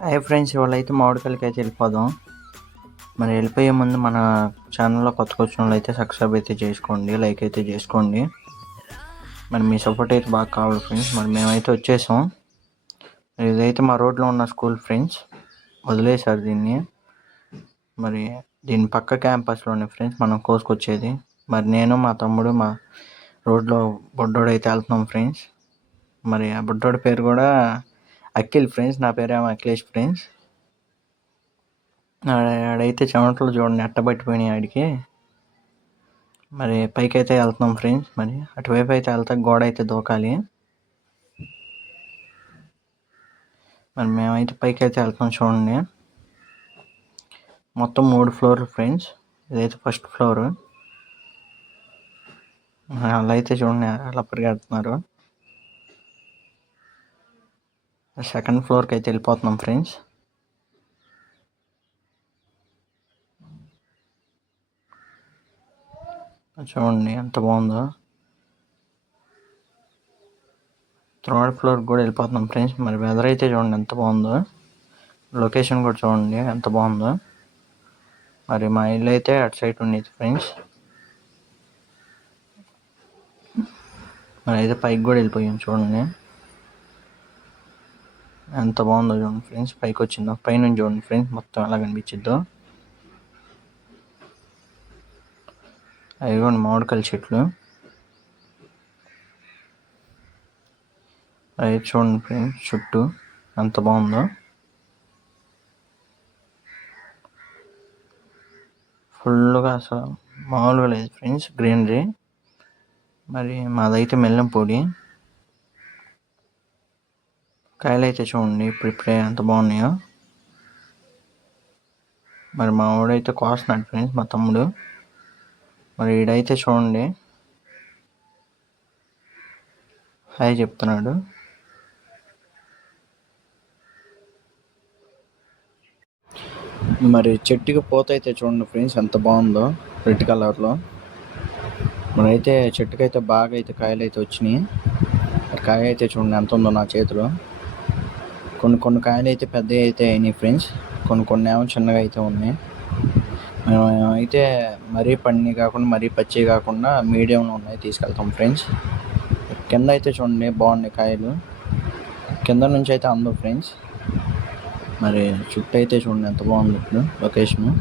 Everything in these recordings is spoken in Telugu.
హాయ్ ఫ్రెండ్స్, ఇవాళైతే మామిడికాయలకైతే వెళ్ళిపోదాం. మరి వెళ్ళిపోయే ముందు మన ఛానల్లో కొత్తగా వచ్చిన వాళ్ళు అయితే సబ్స్క్రైబ్ అయితే చేసుకోండి, లైక్ అయితే చేసుకోండి. మరి మీ సపోర్ట్ అయితే బాగా కావాలి ఫ్రెండ్స్. మరి మేమైతే వచ్చేసాం. ఇదైతే మా రోడ్లో ఉన్న స్కూల్ ఫ్రెండ్స్, వదిలేశారు దీన్ని. మరి దీని పక్క క్యాంపస్లోనే ఫ్రెండ్స్ మనం కోసుకొచ్చేది. మరి నేను మా తమ్ముడు మా రోడ్లో బొడ్డోడు అయితే వెళ్తున్నాం ఫ్రెండ్స్. మరి ఆ బొడ్డోడి పేరు కూడా అఖిల్ ఫ్రెండ్స్, నా పేరేమో అఖిలేష్ ఫ్రెండ్స్. ఆడైతే చెమటలు చూడండి ఎట్టబట్టిపోయినాయి ఆడికి. మరి పైకి అయితే వెళ్తున్నాం ఫ్రెండ్స్. మరి అటువైపు అయితే వెళ్తా గోడ అయితే దూకాలి. మరి మేమైతే పైకి అయితే వెళ్తాం చూడండి. మొత్తం 3 ఫ్లోర్లు ఫ్రెండ్స్. ఇదైతే ఫస్ట్ ఫ్లోర్. అలా అయితే చూడండి అలా పరిగెడుతున్నారు. సెకండ్ ఫ్లోర్కి అయితే వెళ్ళిపోతున్నాం ఫ్రెండ్స్. చూడండి ఎంత బాగుందో. థర్డ్ ఫ్లోర్ కూడా వెళ్ళిపోతున్నాం ఫ్రెండ్స్. మరి వెదర్ అయితే చూడండి ఎంత బాగుందో. లొకేషన్ కూడా చూడండి ఎంత బాగుందో. మరి మా ఇల్లు అయితే అటు సైడ్ ఉండేది ఫ్రెండ్స్. మరి అయితే పైకి కూడా వెళ్ళిపోయాం చూడండి ఎంత బాగుందో చూడండి ఫ్రెండ్స్. పైకి వచ్చిందో పైనుంచి చూడండి ఫ్రెండ్స్ మొత్తం ఎలా కనిపించిద్దో. అవి కూడా మామిడికాయల చెట్లు. అవి చూడండి ఫ్రెండ్స్ చుట్టూ ఎంత బాగుందో. ఫుల్గా అసలు మామూలుగా లేదు ఫ్రెండ్స్ గ్రీనరీ. మరి మాదైతే మెల్లంపొడి. కాయలు అయితే చూడండి ఇప్పుడిప్పుడే ఎంత బాగున్నాయో. మరి మా వాడైతే కోస్తున్నాడు ఫ్రెండ్స్, మా తమ్ముడు. మరి ఈడైతే చూడండి హాయ్ చెప్తున్నాడు. మరి చెట్టుకి పూత అయితే చూడండి ఫ్రెండ్స్ ఎంత బాగుందో రెడ్ కలర్లో. మరి అయితే చెట్టుకైతే బాగా అయితే కాయలు అయితే వచ్చినాయి. కాయ అయితే చూడండి ఎంత ఉందో నా చేతిలో. కొన్ని కాయలు అయితే పెద్దవి అయితే అయినాయి ఫ్రెండ్స్, కొన్ని ఏమో చిన్నగా అయితే ఉన్నాయి. మేము అయితే మరీ పండి కాకుండా మరీ పచ్చి కాకుండా మీడియంలో ఉన్నాయి తీసుకెళ్తాం ఫ్రెండ్స్. కింద అయితే చూడండి బాగున్నాయి కాయలు. కింద నుంచి అయితే అందం ఫ్రెండ్స్. మరి చుట్టూ అయితే చూడండి ఎంత బాగుంది ఇప్పుడు లొకేషను.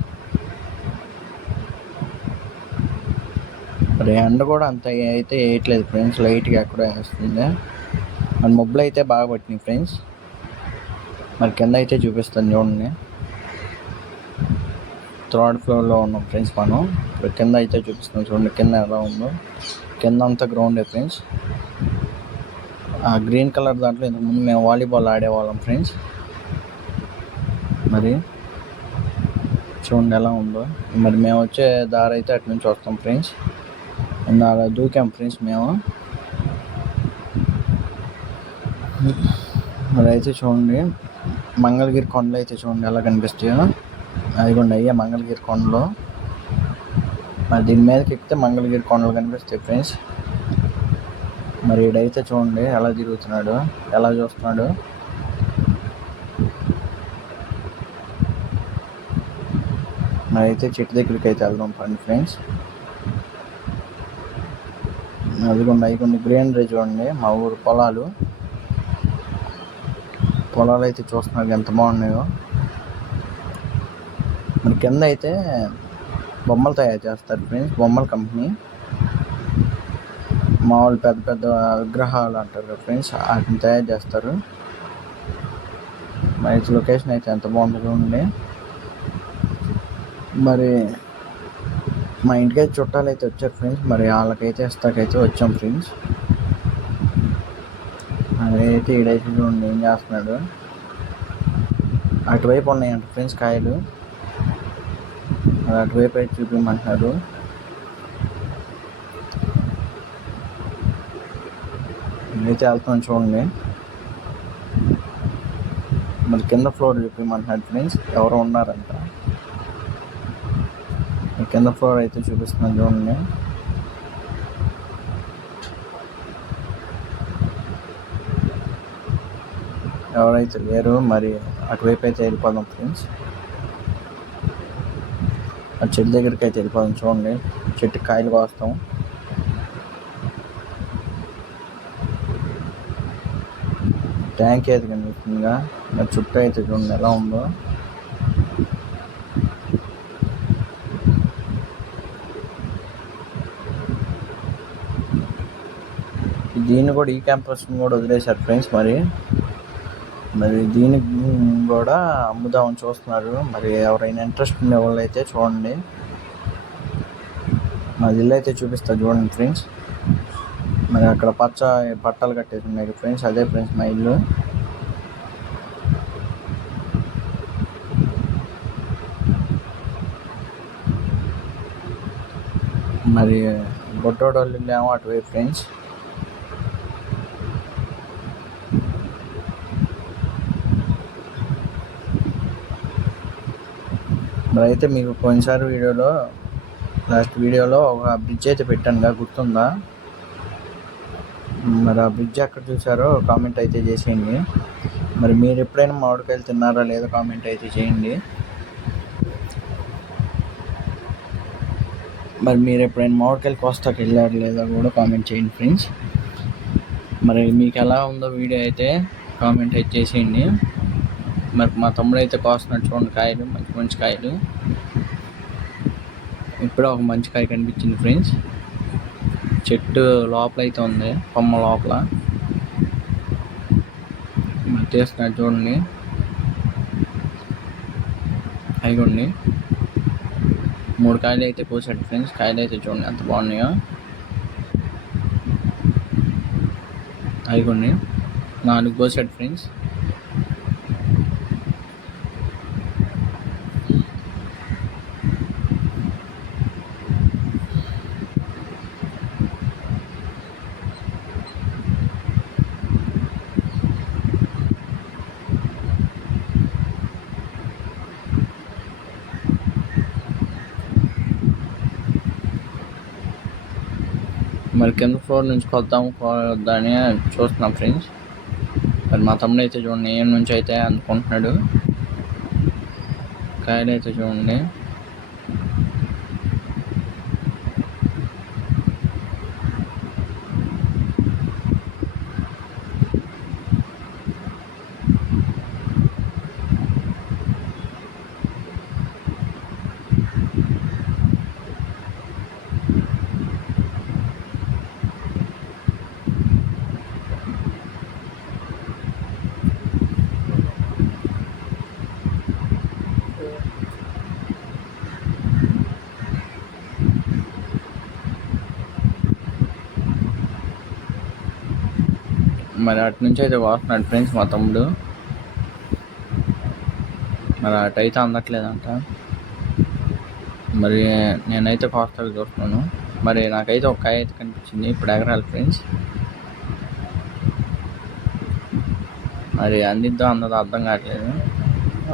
మరి ఎండ కూడా అంత అయితే వేయట్లేదు ఫ్రెండ్స్, లైట్గా ఎక్కడ వేస్తుంది. మరి మబ్బులు అయితే బాగా పట్టినాయి ఫ్రెండ్స్. మరి కింద అయితే చూపిస్తాను చూడండి. థర్డ్ ఫ్లోర్లో ఉన్నాం ఫ్రెండ్స్ మనం. ఇప్పుడు కింద అయితే చూపిస్తున్నాం చూడండి కింద ఎలా ఉందో. కింద అంతా గ్రౌండే ఫ్రెండ్స్. ఆ గ్రీన్ కలర్ దాంట్లో ఇంతకుముందు మేము వాలీబాల్ ఆడేవాళ్ళం ఫ్రెండ్స్. మరి చూడండి ఎలా ఉందో. మరి మేము వచ్చే దారి అయితే అటు నుంచి వస్తాం ఫ్రెండ్స్. అలా దూకాం ఫ్రెండ్స్ మేము. మరి అయితే చూడండి మంగళగిరి కొండలు అయితే చూడండి ఎలా కనిపిస్తాయో. అదిగోండి అయ్యే మంగళగిరి కొండలు. మరి దీని మీదకి ఎక్కితే మంగళగిరి కొండలు కనిపిస్తాయి ఫ్రెండ్స్. మరి ఈడైతే చూడండి ఎలా తిరుగుతున్నాడు, ఎలా చూస్తున్నాడు. మరి అయితే చెట్టు దగ్గరికి అయితే వెళ్దాం పండి ఫ్రెండ్స్. అదిగోండి గ్రీనరీ చూడండి. మా ఊరు పొలాలు అయితే చూస్తున్నారు ఎంత బాగున్నాయో. మరి కింద అయితే బొమ్మలు తయారు చేస్తారు ఫ్రెండ్స్, బొమ్మల కంపెనీ. మామూలు పెద్ద పెద్ద విగ్రహాలు అంటారు కదా ఫ్రెండ్స్, వాటిని తయారు చేస్తారు. మరి లొకేషన్ అయితే ఎంత బాగుందో చూడండి. మరి మా ఇంటికైతే చుట్టాలు అయితే వచ్చారు ఫ్రెండ్స్. మరి వాళ్ళకైతే ఇస్తాకైతే వచ్చాం ఫ్రెండ్స్. అదైతే ఈడైతే చూడండి ఏం చేస్తున్నాడు. అటువైపు ఉన్నాయంట ఫ్రెండ్స్ కాయలు. అది అటువైపు అయితే చూపించమంటున్నారు. అయితే వెళ్తున్నాం చూడండి. మరి కింద ఫ్లోర్ చూపించమంటున్నాడు ఫ్రెండ్స్, ఎవరో ఉన్నారంట. కింద ఫ్లోర్ అయితే చూపిస్తున్నాను చూడండి. ఎవరైతే లేరు మరి అటువైపు అయితే వెళ్ళిపోదాం ఫ్రెండ్స్. ఆ చెట్టు దగ్గరికి అయితే వెళ్ళిపోదాం. చూడండి, చెట్టుకి కాయలు కోస్తాం. ట్యాంక్ అయితే కనిపిస్తుందిగా, మరి చుట్టూ అయితే చూడండి ఎలా ఉందో. దీన్ని కూడా ఈ క్యాంపస్ని కూడా వదిలేశారు ఫ్రెండ్స్. మరి దీనికి కూడా అమ్ముదామని చూస్తున్నారు. మరి ఎవరైనా ఇంట్రెస్ట్ ఉండే వాళ్ళు అయితే చూడండి. మా ఇల్లు అయితే చూపిస్తా చూడండి ఫ్రెండ్స్. మరి అక్కడ పచ్చ పట్టాలు కట్టేసి ఉన్నాయి ఫ్రెండ్స్, అదే ఫ్రెండ్స్ మా ఇల్లు. మరి బొట్టోడు వాళ్ళు ఏమో అటువైపు ఫ్రెండ్స్. మరి అయితే మీకు పోయినసారి లాస్ట్ వీడియోలో ఒక బ్రిడ్జ్ అయితే పెట్టానుగా, గుర్తుందా? మరి ఆ బ్రిడ్జ్ ఎక్కడ చూసారో కామెంట్ అయితే చేసేయండి. మరి మీరు ఎప్పుడైనా మామిడికాయలు తిన్నారా లేదో కామెంట్ అయితే చేయండి. మరి మీరు ఎప్పుడైనా మామిడికాయలు కోస్తాకి వెళ్ళారు లేదా కూడా కామెంట్ చేయండి ఫ్రెండ్స్. మరి మీకు ఎలా ఉందో వీడియో అయితే కామెంట్ అయితే చేసేయండి. మరి మా తమ్ముడు అయితే కోస్తున్నట్టు చూడండి కాయలు, మంచి మంచి కాయలు. ఇప్పుడే ఒక మంచి కాయ కనిపించింది ఫ్రెండ్స్. చెట్టు లోపల అయితే ఉంది, కొమ్మ లోపల. మరి తీస్తున్నాడు చూడండి, అయిగోండి 3 కాయలు అయితే కోసాడు ఫ్రెండ్స్. కాయలు అయితే చూడండి ఎంత బాగున్నాయో. అయిగోండి 4 కోసాడు ఫ్రెండ్స్. మరి కింద ఫ్లోర్ నుంచి కొద్దామని చూస్తున్నాం ఫ్రెండ్స్. మరి మా తమ్ముడు అయితే చూడండి ఏం నుంచి అయితే అనుకుంటున్నాడు. కాయలు అయితే చూడండి. మరి అటు నుంచి అయితే వస్తున్నాడు ఫ్రెండ్స్ మా తమ్ముడు. మరి అటు అయితే అందట్లేదంట. మరి నేనైతే కోస్తాకి చూస్తున్నాను. మరి నాకైతే ఒక కాయ అయితే కనిపించింది, ఇప్పుడు ఎగరాలి ఫ్రెండ్స్. మరి అందిద్దాం అన్నది అర్థం కావట్లేదు,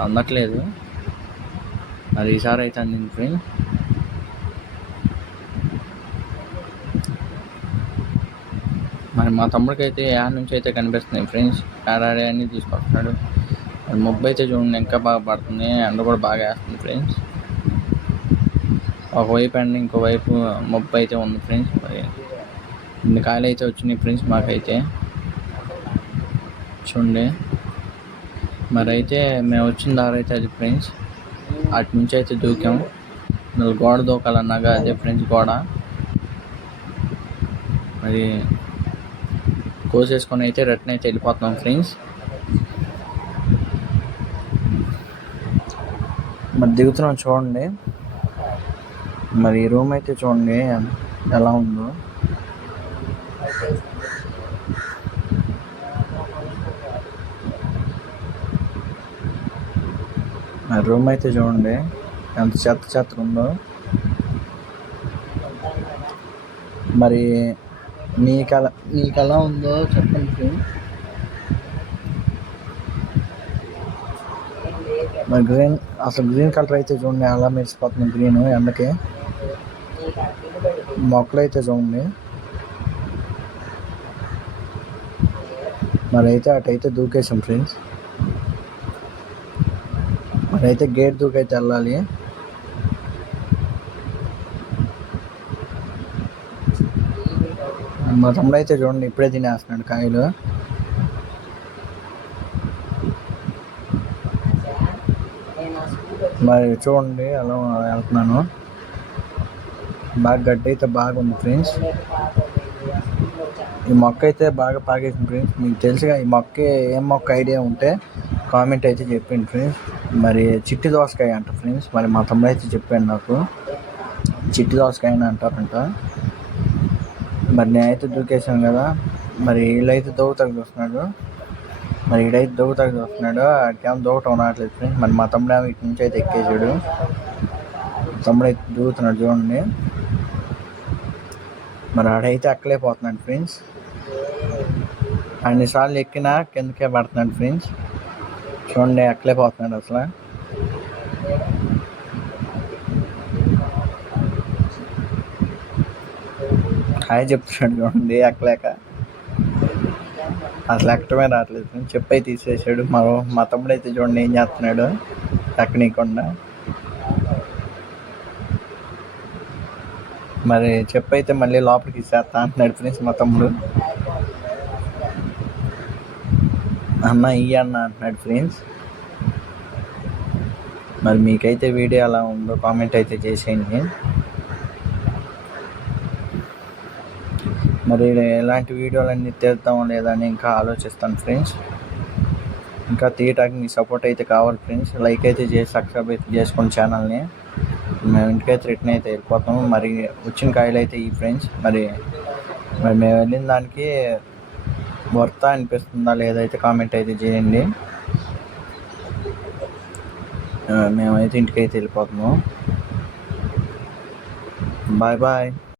అందట్లేదు. మరి ఈసారి అయితే అందింది ఫ్రెండ్స్. మరి మా తమ్ముడికి అయితే యాడ్ నుంచి అయితే కనిపిస్తున్నాయి ఫ్రెండ్స్. కారాడే అన్నీ తీసుకొస్తున్నాడు. మరి మబ్బు అయితే చూడండి ఇంకా బాగా పడుతుంది, ఎండ కూడా బాగా వేస్తుంది ఫ్రెండ్స్. ఒకవైపు ఎండ, ఇంకోవైపు మబ్బు అయితే ఉంది ఫ్రెండ్స్. మరి ఇన్ని కాయలు అయితే వచ్చినాయి ఫ్రెండ్స్ మాకైతే చూడండి. మరి అయితే మేము వచ్చిన దారి అయితే అది ఫ్రెండ్స్. అటు నుంచి అయితే దూకాం. గోడ దూకాలన్నాగా అదే ఫ్రెండ్స్ గోడ. మరి కోసేసుకొని అయితే రిటర్న్ అయితే వెళ్ళిపోతున్నాం ఫ్రెండ్స్. మరి దిగుతున్నాం చూడండి. మరి ఈ రూమ్ అయితే చూడండి ఎలా ఉందో. మరి రూమ్ అయితే చూడండి ఎంత చెత్త ఉందో. మరి మీకు ఎలా ఉందో చెప్పండి. మరి గ్రీన్ కలర్ అయితే చూడండి ఎలా మెరిసిపోతుంది గ్రీన్ ఎండకి. మొక్కలు అయితే చూడండి. మరి అయితే అటైతే దూకేసాం ఫ్రెండ్స్. మరి అయితే గేట్ దూకైతే వెళ్ళాలి. మా తమ్ముడు అయితే చూడండి ఇప్పుడే తినేస్తున్నాడు కాయలు. మరి చూడండి అలా వెళ్తున్నాను. బాగా గడ్డి అయితే బాగుంది ఫ్రెండ్స్. ఈ మొక్క అయితే బాగా పాకేసింది ఫ్రెండ్స్. మీకు తెలుసుగా ఈ మొక్క ఏం మొక్క ఐడియా ఉంటే కామెంట్ అయితే చెప్పండి ఫ్రెండ్స్. మరి చిట్టి దోసకాయ అంట ఫ్రెండ్స్. మరి మా తమ్ముడు అయితే చెప్పాడు నాకు చిట్టి దోసకాయ అని అంటారంట. మరి నేనైతే దూకేసాను కదా. మరి వీళ్ళైతే దవ్వుతాకు చూస్తున్నాడు. మరి ఈడైతే దవ్వుతాకు చూస్తున్నాడు. ఆడికేమో దవ్వటం రావట్లేదు ఫ్రెండ్స్. మరి మా తమ్ముడు ఏమో ఇటు నుంచి అయితే ఎక్కేసాడు. తమ్ముడు అయితే దూకుతున్నాడు చూడండి. మరి ఆడైతే ఎక్కలేకపోతున్నాడు ఫ్రెండ్స్. అన్నిసార్లు ఎక్కినా కిందకే పడుతున్నాడు ఫ్రెండ్స్. చూడండి ఎక్కలేకపోతున్నాడు అసలు. హాయ్ చెప్తున్నాడు చూడండి ఎక్కలేక. అసలు ఎక్కడమే రావట్లేదు ఫ్రెండ్స్. చెప్పు అయితే తీసేసాడు. మా తమ్ముడు అయితే చూడండి ఏం చేస్తున్నాడు ఎక్కనీయకుండా. మరి చెప్పు అయితే మళ్ళీ లోపలికి ఇచ్చేస్తా అంటున్నాడు ఫ్రెండ్స్ మా తమ్ముడు. అన్న ఇయ్య అన్న అంటున్నాడు ఫ్రెండ్స్. మరి మీకైతే వీడియో ఎలా ఉందో కామెంట్ అయితే చేసేయండి. మరి ఎలాంటి వీడియోలన్నీ తీద్దామో లేదా అని ఇంకా ఆలోచిస్తాను ఫ్రెండ్స్. ఇంకా తీయటానికి మీ సపోర్ట్ అయితే కావాలి ఫ్రెండ్స్. లైక్ అయితే చేసి సబ్స్క్రైబ్ అయితే చేసుకోండి ఛానల్ని. మేము ఇంటికైతే రిటర్న్ అయితే వెళ్ళిపోతాము. మరి వచ్చిన కాయలు అయితే ఈ ఫ్రెండ్స్. మరి మేము వెళ్ళిన దానికి వర్తా అనిపిస్తుందా లేదైతే కామెంట్ అయితే చేయండి. మేమైతే ఇంటికైతే వెళ్ళిపోతాము. Bye bye.